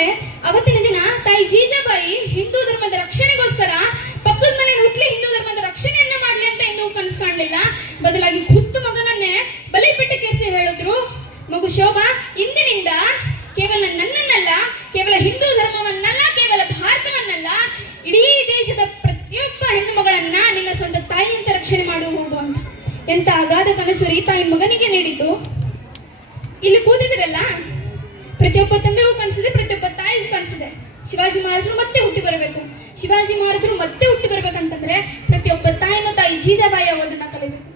ಅಂದ್ರೆ ಅವತ್ತಿನ ದಿನ ತಾಯಿ ಜೀಜಾಬಾಯಿ ಹಿಂದೂ ಧರ್ಮದ ರಕ್ಷಣೆಗೋಸ್ಕರ ಪಕ್ಕದ ಮನೆ ಹುಟ್ಲಿ ಹಿಂದೂ ಧರ್ಮದ ರಕ್ಷಣೆಯನ್ನ ಮಾಡ್ಲಿ ಅಂತ ಎಂದು ಕನಸು ಕಾಣಲಿಲ್ಲ. ಬದಲಾಗಿ ಖುದ್ದು ಮಗನನ್ನೇ ಬಲಿಪೀಠಕ್ಕೇರಿಸಿ ಹೇಳಿದ್ರು, ಮಗು ಶೋಭಾ, ಇಂದಿನಿಂದ ಕೇವಲ ನನ್ನನ್ನಲ್ಲ, ಕೇವಲ ಹಿಂದೂ ಧರ್ಮವನ್ನಲ್ಲ, ಕೇವಲ ಭಾರತವನ್ನಲ್ಲ, ಇಡೀ ದೇಶದ ಪ್ರತಿಯೊಬ್ಬ ಹೆಣ್ಣು ಮಗಳನ್ನ ನಿನ್ನ ಸ್ವಂತ ತಾಯಿ ಅಂತ ರಕ್ಷಣೆ ಮಾಡು ಹೋಗು ಅಂತ. ಎಂತ ಅಗಾಧ ಕನಸು ಈ ತಾಯಿ ಮಗನಿಗೆ ನೀಡಿದ್ದು. ಇಲ್ಲಿ ಕೂತಿದ್ರಲ್ಲ, ಪ್ರತಿಯೊಬ್ಬ ತಂದೆಗೂ ಕನಸಿದೆ, ಪ್ರತಿಯೊಬ್ಬ ತಾಯಿಗೂ ಕನಸಿದೆ. ಶಿವಾಜಿ ಮಹಾರಾಜರು ಮತ್ತೆ ಹುಟ್ಟಿ ಬರಬೇಕು. ಶಿವಾಜಿ ಮಹಾರಾಜರು ಮತ್ತೆ ಹುಟ್ಟಿ ಬರ್ಬೇಕಂತಂದ್ರೆ ಪ್ರತಿಯೊಬ್ಬ ತಾಯಿನೂ ತಾಯಿ ಜೀಜಾಬಾಯಿ ಆಗೋದನ್ನ ಕಲಿಬೇಕು.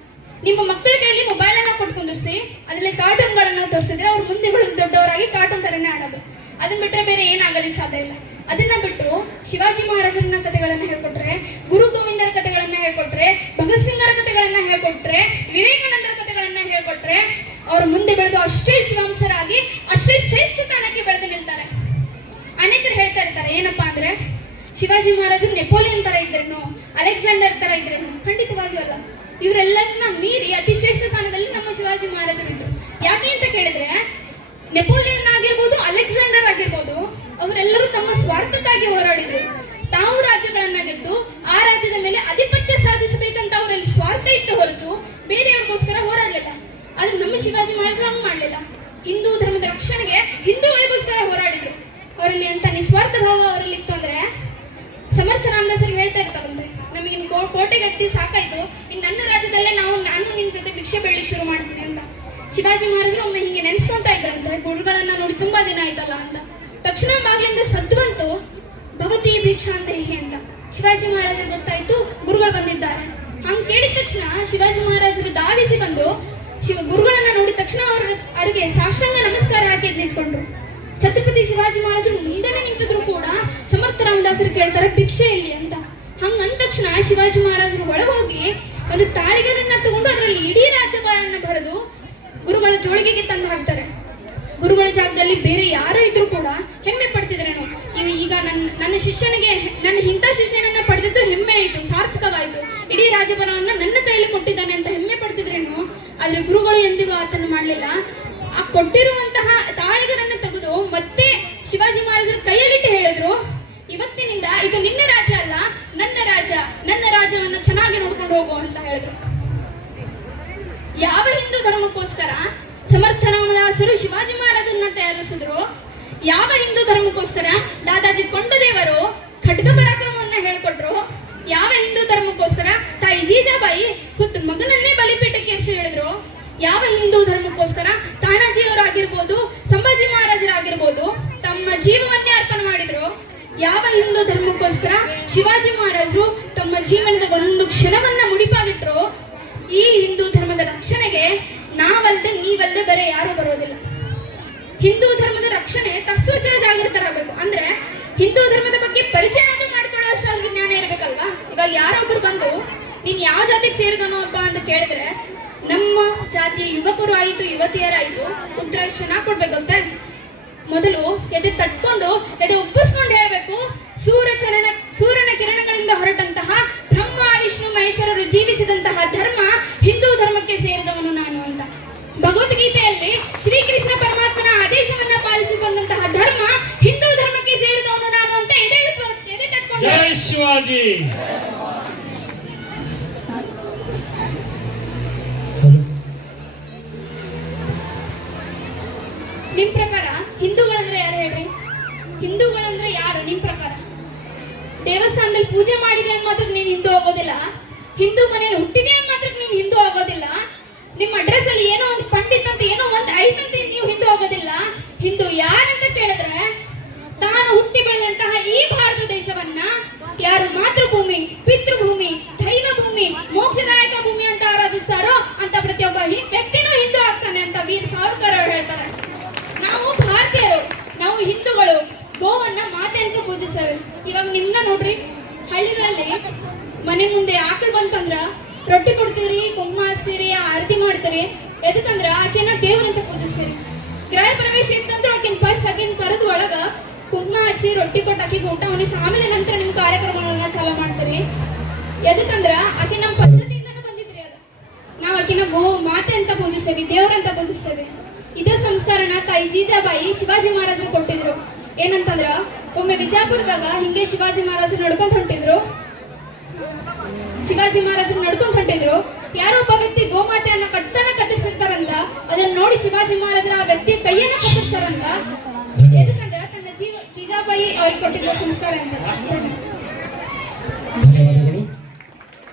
ನಿಮ್ಮ ಮಕ್ಕಳ ಕೈಯಲ್ಲಿ ಮೊಬೈಲ್ ಅನ್ನ ಕೊಟ್ಕೊಂಡಿರ್ಸಿ, ಅದ್ರಲ್ಲಿ ಕಾರ್ಟೂನ್ಗಳನ್ನ ತೋರಿಸಿದ್ರೆ ಅವ್ರು ಮುಂದೆ ಬೆಳೆದು ದೊಡ್ಡವರಾಗಿ ಕಾರ್ಟೂನ್ ತರನೇ ಆಡೋದು. ಅದನ್ನ ಬಿಟ್ರೆ ಬೇರೆ ಏನಾಗಲಿಕ್ಕೆ ಸಾಧ್ಯ ಇಲ್ಲ. ಅದನ್ನ ಬಿಟ್ಟು ಶಿವಾಜಿ ಮಹಾರಾಜರನ್ನ ಕಥೆಗಳನ್ನ ಹೇಳ್ಕೊಟ್ರೆ, ಗುರು ಗೋವಿಂದರ ಕಥೆಗಳನ್ನ ಹೇಳ್ಕೊಟ್ರೆ, ಭಗತ್ ಸಿಂಗರ ಕಥೆಗಳನ್ನ ಹೇಳ್ಕೊಟ್ರೆ, ವಿವೇಕಾನಂದರ ಕಥೆಗಳನ್ನ ಹೇಳ್ಕೊಟ್ರೆ ಅವರು ಮುಂದೆ ಬೆಳೆದು ಅಷ್ಟೇ ಶಿವಾಂಶರಾಗಿ ಅಷ್ಟೇ ಶ್ರೇಷ್ಠ ಸ್ಥಾನಕ್ಕೆ ಬೆಳೆದು ನಿಲ್ತಾರೆ. ಅನೇಕರು ಹೇಳ್ತಾ ಇರ್ತಾರೆ ಏನಪ್ಪಾ ಅಂದ್ರೆ, ಶಿವಾಜಿ ಮಹಾರಾಜರು ನೆಪೋಲಿಯನ್ ತರ ಇದ್ರೇನು, ಅಲೆಕ್ಸಾಂಡರ್ ತರ ಇದ್ರೇನು? ಖಂಡಿತವಾಗಿಯೂ ಅಲ್ಲ. ಇವರೆಲ್ಲರನ್ನ ಮೀರಿ ಅತಿ ಶ್ರೇಷ್ಠ ಸ್ಥಾನದಲ್ಲಿ ನಮ್ಮ ಶಿವಾಜಿ ಮಹಾರಾಜರು ಇದ್ರು. ಯಾಕೆ ಅಂತ ಕೇಳಿದ್ರೆ, ನೆಪೋಲಿಯನ್ ಆಗಿರ್ಬೋದು, ಅಲೆಕ್ಸಾಂಡರ್ ಆಗಿರ್ಬೋದು, ಅವರೆಲ್ಲರೂ ತಮ್ಮ ಸ್ವಾರ್ಥಕ್ಕಾಗಿ ಹೋರಾಡಿದ್ರು. ತಾವು ರಾಜ್ಯಗಳನ್ನ ಗೆದ್ದು ಆ ರಾಜ್ಯದ ಮೇಲೆ ಆಧಿಪತ್ಯ ಸಾಧಿಸಬೇಕಂತ ಅವರಲ್ಲಿ ಸ್ವಾರ್ಥ ಇತ್ತು ಹೊರತು ಬೇರೆಯವ್ರಿಗೋಸ್ಕರ ಹೋರಾಡಲಿಲ್ಲ. ಆದ್ರೆ ನಮ್ಮ ಶಿವಾಜಿ ಮಹಾರಾಜರು ಹಂಗ್ ಮಾಡ್ಲಿಲ್ಲ. ಹಿಂದೂ ಧರ್ಮದ ರಕ್ಷಣೆಗೆ ಹಿಂದೂಗಳಿಗೋಸ್ಕರ ಹೋರಾಡಿದ್ರು. ಅವರಲ್ಲಿ ಅಂತ ನಿಸ್ವಾರ್ಥ ಭಾವ ಅವರಲ್ಲಿ ಇತ್ತು ಅಂದ್ರೆ, ಸಮರ್ಥ ರಾಮದಾಸರಿಗೆ ಹೇಳ್ತಾ ಇರ್ತಾರಂತೆ, ನಮಗೆ ಕೋಟೆಗೆ ಹತ್ತಿ ಸಾಕಾಯ್ತು, ಇನ್ನು ನನ್ನ ರಾಜ್ಯದಲ್ಲೇ ನಾನು ನಿಮ್ ಜೊತೆ ಭಿಕ್ಷೆ ಬೆಳ್ಳಿಕ್ಕೆ ಶುರು ಮಾಡ್ತೀನಿ ಅಂತ. ಶಿವಾಜಿ ಮಹಾರಾಜರು ಒಮ್ಮೆ ಹಿಂಗೆ ನೆನ್ಸ್ಕೊಂತಾ ಇದ್ರಂತೆ, ಗುರುಗಳನ್ನ ನೋಡಿ ತುಂಬಾ ದಿನ ಆಯ್ತಲ್ಲ ಅಂತ. ತಕ್ಷಣ ಬಾಗ್ಲಿಂದ ಸದ್ವಂತು, ಭವತಿ ಭಿಕ್ಷಾ ಅಂತ ಹೀಗೆ ಅಂತ. ಶಿವಾಜಿ ಮಹಾರಾಜರು ಗೊತ್ತಾಯ್ತು ಗುರುಗಳು ಬಂದಿದ್ದಾರೆ. ಹಂಗ್ ಕೇಳಿದ ತಕ್ಷಣ ಶಿವಾಜಿ ಮಹಾರಾಜರು ಧಾವಿಸಿ ಬಂದು ಗುರುಗಳನ್ನ ನೋಡಿದ ತಕ್ಷಣ ಅವರಿಗೆ ಸಾಷ್ಟಾಂಗ ನಮಸ್ಕಾರ ಹಾಕಿ ನಿಂತ್ಕೊಂಡ್ರು. ಛತ್ರಪತಿ ಶಿವಾಜಿ ಮಹಾರಾಜರು ಮುಂದೆನೆ ನಿಂತಿದ್ರು ಕೂಡ ಸಮರ್ಥ ರಾಮದಾಸರು ಕೇಳ್ತಾರೆ ಭಿಕ್ಷೆ ಇಲ್ಲಿ ಅಂತ. ಹಂಗಂದ ತಕ್ಷಣ ಶಿವಾಜಿ ಮಹಾರಾಜರು ಒಳ ಹೋಗಿ ಒಂದು ತಾಳಿಗರನ್ನ ತಗೊಂಡು ಅದರಲ್ಲಿ ಇಡೀ ರಾಜ್ಯಭಾರನ್ನ ಬರೆದು ಗುರುಗಳ ಜೋಳಿಗೆಗೆ ತಂದು ಹಾಕ್ತಾರೆ. ಗುರುಗಳ ಜಾಗದಲ್ಲಿ ಬೇರೆ ಯಾರೋ ಇದ್ರು ಕೂಡ ಹೆಮ್ಮೆ ಪಡ್ತಿದ್ರೇನು, ಈಗ ನನ್ನ ಶಿಷ್ಯನಿಗೆ, ನನ್ನ ಇಂಥ ಶಿಷ್ಯನನ್ನ ಪಡೆದಿದ್ದು ಹೆಮ್ಮೆ ಆಯ್ತು, ಸಾರ್ಥಕವಾಯ್ತು, ಇಡೀ ರಾಜ್ಯಭಾರವನ್ನ ನನ್ನ ಕೈಯಲ್ಲಿ ಕೊಟ್ಟಿದ್ದಾನೆ ಅಂತ ಹೆಮ್ಮೆ ಪಡ್ತಿದ್ರೇನು. ಆದ್ರೆ ಗುರುಗಳು ಎಂದಿಗೂ ಆತನ ಮಾಡ್ಲಿಲ್ಲ. ಆ ಕೊಟ್ಟಿರುವಂತಹ ತಾಳಿಗರನ್ನ ತೆಗೆದು ಮತ್ತೆ ಶಿವಾಜಿ ಮಹಾರಾಜರು ಕೈಯಲ್ಲಿಟ್ಟು ಹೇಳಿದ್ರು, ಇವತ್ತಿನಿಂದ ಇದು ನಿನ್ನ ರಾಜ್ಯ ಅಲ್ಲ, ನನ್ನ ರಾಜ್ಯ, ನನ್ನ ರಾಜ್ಯವನ್ನ ಚೆನ್ನಾಗಿ ನೋಡ್ಕೊಂಡು ಹೋಗು ಅಂತ ಹೇಳಿದ್ರು. ಯಾವ ಹಿಂದೂ ಧರ್ಮಕ್ಕೋಸ್ಕರ ಸಮರ್ಥ ರಾಮದಾಸರು ಶಿವಾಜಿ ಮಹಾರಾಜರನ್ನ ತಯಾರಿಸಿದ್ರು, ಯಾವ ಹಿಂದೂ ಧರ್ಮಕ್ಕೋಸ್ಕರ ದಾದಾಜಿ ಕೊಂಡದೇವರು ಖಡ್ಗ ಪರಾಕ್ರಮವನ್ನ ಹೇಳ್ಕೊಟ್ರು, ಯಾವ ಹಿಂದೂ ಧರ್ಮಕ್ಕೋಸ್ಕರ ತಾಯಿ ಜೀಜಾಬಾಯಿ ಖುದ್ದು ಮಗನನ್ನೇ ಬಲಿಪೀಠಕ್ಕೇರಿಸಿ ಹೇಳಿದ್ರು, ಯಾವ ಹಿಂದೂ ಧರ್ಮಕ್ಕೋಸ್ಕರ ತಾನಾಜಿಯವರಾಗಿರ್ಬೋದು, ಸಂಭಾಜಿ ಮಹಾರಾಜರಾಗಿರ್ಬೋದು ತಮ್ಮ ಜೀವವನ್ನೇ ಅರ್ಪಣೆ ಮಾಡಿದ್ರು, ಯಾವ ಹಿಂದೂ ಧರ್ಮಕ್ಕೋಸ್ಕರ ಶಿವಾಜಿ ಮಹಾರಾಜರು ತಮ್ಮ ಜೀವನದ ಒಂದು ಕ್ಷಣವನ್ನ ಮುಡಿಪಾಗಿಟ್ರು, ಈ ಹಿಂದೂ ಧರ್ಮದ ರಕ್ಷಣೆಗೆ ನಾವಲ್ದೆ ನೀವಲ್ದೆ ಬೇರೆ ಯಾರು ಬರೋದಿಲ್ಲ. ಹಿಂದೂ ಧರ್ಮದ ರಕ್ಷಣೆ ತತ್ವಚ ಜಾಗೃತರಾಗಬೇಕು. ಅಂದ್ರೆ ಹಿಂದೂ ಧರ್ಮದ ಬಗ್ಗೆ ಪರಿಚಯ ಮಾಡ್ಕೊಳ್ಳೋಷ್ಟಾದ್ರೂ ಜ್ಞಾನ ಇರ್ಬೇಕಲ್ವಾ. ಇವಾಗ ಯಾರೊಬ್ರು ಬಂದು ನೀನ್ ಯಾವ ಜಾತಿಗೆ ಸೇರಿದನೋಪ್ಪ ಅಂತ ಕೇಳಿದ್ರೆ, ನಮ್ಮ ಜಾತಿಯ ಯುವಕರು ಆಯಿತು, ಯುವತಿಯರಾಯಿತು ಉತ್ತರ ಚೆನ್ನಾಗಿ ಕೊಡ್ಬೇಕಂತೆ. ಮೊದಲು ಎದೆ ತಟ್ಕೊಂಡು ಎದೆ ಒಪ್ಪಿಸ್ಕೊಂಡು ಹೇಳ್ಬೇಕು, ಸೂರ್ಯನ ಕಿರಣಗಳಿಂದ ಹೊರಟಂತಹ ಬ್ರಹ್ಮ ವಿಷ್ಣು ಮಹೇಶ್ವರರು ಜೀವಿಸಿದಂತಹ ಧರ್ಮ ಹಿಂದೂ ಧರ್ಮಕ್ಕೆ ಸೇರಿದವನು ನಾನು ಅಂತ. ಭಗವದ್ಗೀತೆಯಲ್ಲಿ ಶ್ರೀಕೃಷ್ಣ ಪರಮಾತ್ಮನ ಆದೇಶವನ್ನ ಪಾಲಿಸಿ ಬಂದಂತಹ ಧರ್ಮ ಹಿಂದೂ ಧರ್ಮಕ್ಕೆ ಸೇರಿದವನು ನಾನು ಅಂತ ಎದೆ ತಟ್ಕೊಂಡು. ಜೈ ಶಿವಾಜಿ. ನಿಮ್ ಪ್ರಕಾರ ಹಿಂದೂಗಳಂದ್ರೆ ಯಾರು ಹೇಳ್ರಿ? ಹಿಂದೂಗಳಂದ್ರೆ ಯಾರು ನಿಮ್ ಪ್ರಕಾರ? ದೇವಸ್ಥಾನದಲ್ಲಿ ಪೂಜೆ ಮಾಡಿದೆ ಅಂತ ಮಾತ್ರ ನೀನ್ ಹಿಂದೂ ಆಗೋದಿಲ್ಲ. ಹಿಂದೂ ಮನೆಯಲ್ಲಿ ಹುಟ್ಟಿದೆ ಅಂತ ಮಾತ್ರ ನೀನ್ ಹಿಂದೂ ಆಗೋದಿಲ್ಲ. ನಿಮ್ಮ ಅಡ್ರೆಸ್ ಅಲ್ಲಿ ಏನೋ ಒಂದು ಪಂಡಿತ್ ಅಂತ ಏನೋ ಒಂದು ಐತಂತ ನೀವು ಹಿಂದೂ ಆಗೋದಿಲ್ಲ. ಹಿಂದೂ ಯಾರಂತ ಕೇಳಿದ್ರೆ, ತಾನು ಹುಟ್ಟಿ ಬೆಳೆದಂತಹ ಈ ಭಾರತ ದೇಶವನ್ನ ಯಾರು ಮಾತೃಭೂಮಿ, ಪಿತೃಭೂಮಿ, ದೈವ ಭೂಮಿ, ಮೋಕ್ಷದಾಯಕ ಭೂಮಿ ಅಂತ ಆರಾಧಿಸ್ತಾರೋ ಅಂತ ಪ್ರತಿಯೊಬ್ಬ ವ್ಯಕ್ತಿನೂ ಹಿಂದೂ ಆಗ್ತಾನೆ ಅಂತ ವೀರ್ ಸಾವರ್ಕರ್ ಅವರು ಹೇಳ್ತಾರೆ. ನಾವು ಭಾರತೀಯರು, ನಾವು ಹಿಂದೂಗಳು ಗೋವನ್ನ ಮಾತೆ ಅಂತ ಪೂಜಿಸ್ತೇವೆ. ಇವಾಗ ನಿಮ್ನ ನೋಡ್ರಿ, ಹಳ್ಳಿಗಳಲ್ಲಿ ಮನೆ ಮುಂದೆ ಆಕಳು ಬಂತಂದ್ರ ರೊಟ್ಟಿ ಕೊಡ್ತೀರಿ, ಕುಂಕುಮ ಹಚ್ತೀರಿ, ಆರತಿ ಮಾಡ್ತೀರಿ. ಎದಕ್ಕಂದ್ರ ಆಕೆನ ದೇವರಂತ ಪೂಜಿಸ್ತೀರಿ. ಗೃಹ ಪ್ರವೇಶ ಇತ್ತಂದ್ರೆ ಆಕಿನ ಫಸ್ಟ್ ಆಕಿನ ಕರೆದು ಒಳಗ ಕುಂಕುಮ ಹಚ್ಚಿ ರೊಟ್ಟಿ ಕೊಟ್ಟು ಆಕಿಗೆ ಊಟ ಉಣಿಸಿ ಆಮೇಲೆ ನಂತರ ನಿಮ್ ಕಾರ್ಯಕ್ರಮಗಳನ್ನ ಚಾಲೂ ಮಾಡ್ತೀರಿ. ಎದಕ್ಕಂದ್ರ ಆಕೆ ನಮ್ಮ ಪದ್ಧತಿಯಿಂದನೂ ಬಂದಿದ್ರಿ. ಅದು ನಾವು ಆಕಿನ ಗೋ ಮಾತೆ ಅಂತ ಪೂಜಿಸ್ತೇವೆ, ದೇವರಂತ ಪೂಜಿಸ್ತೇವೆ. ಇದೇ ಸಂಸ್ಕಾರನ ತಾಯಿ ಜೀಜಾಬಾಯಿ ಶಿವಾಜಿ ಮಹಾರಾಜರು ಕೊಟ್ಟಿದ್ರು. ಏನಂತಂದ್ರ ಒಮ್ಮೆ ವಿಜಯಪುರದಾಗ ಹಿಂಗೆ ಶಿವಾಜಿ ಮಹಾರಾಜರು ನಡ್ಕೊಂತ ಹೊಂಟಿದ್ರು ಯಾರೋ ಒಬ್ಬ ವ್ಯಕ್ತಿ ಗೋಮಾತೆಯನ್ನ ಕತ್ತನ ಕತ್ತರಿಸಿರ್ತಾರಂತ. ಅದನ್ನ ನೋಡಿ ಶಿವಾಜಿ ಮಹಾರಾಜರ ಆ ವ್ಯಕ್ತಿಯ ಕೈಯನ್ನ ಕತ್ತರಿಸ್ತಾರಂತ. ಎದಕ್ಕಂದ್ರ ತನ್ನ ಜೀಜಾಬಾಯಿ ಅವ್ರಿಗೆ ಕೊಟ್ಟಿದ್ದ ಸಂಸ್ಕಾರ ಅಂತ.